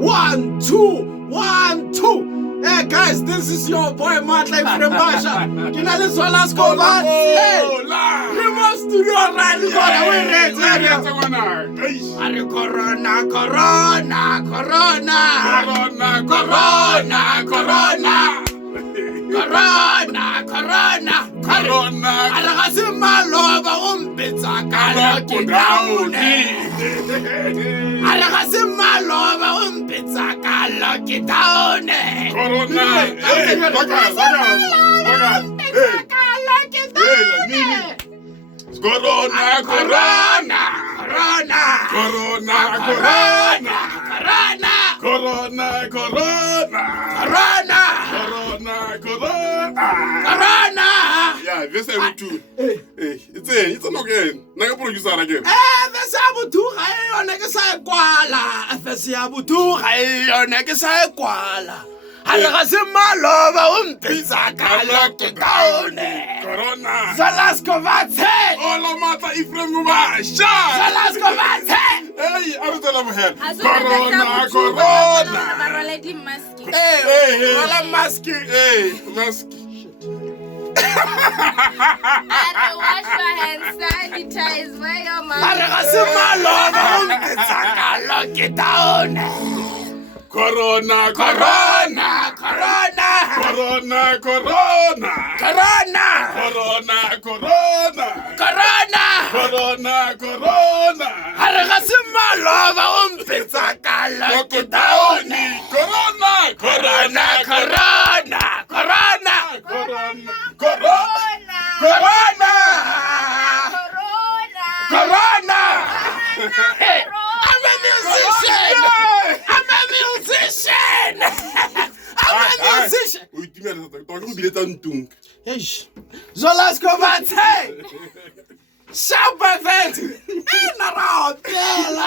1, 2, 1, 2. Hey guys, this is your boy Matlay Frembasha. Kinale Zolas Kova. Hey, Remo Studio Rally Gona. Are Corona, Corona, Corona, Corona, Corona, Corona, Corona, Corona. Alasimaloba umpitsa kalo kitaune. Alasimaloba umpitsa kalo kitaune. Corona. Corona, Corona, Corona, Corona, Corona, Corona, Corona, Corona, Corona, Corona. Corona. Yeah, this is too. It's an again. Now producer again. Vesabutuga yona ke sa kwala. Vesabutuga yona ke sa kwala. Alaga simaloba umpitsa kalo kitaune. Corona. Zalaskovathe. Ola mata ifremubasha. Zalaskovathe. Hey, I'm telling you here. Corona. Hey, wala maski. Hey, mask. Wash your hands, sanitize, wear your mask. Alaga simaloba umpitsa kalo kitaune. Corona, Corona, Corona, Corona, Corona, Corona, Corona, Corona, Corona. Corona, Corona. Alaga simaloba umpitsa kalo kitaune. Corona, Corona, Corona, Corona, Corona, Corona, Corona, Corona. Corona. Hey, I'm a musician. I'm a musician. I'm a musician. Oui, tu m'as dit, ton groupe il est en tung. Zolaskovathe. Shaubavet. Inarabela.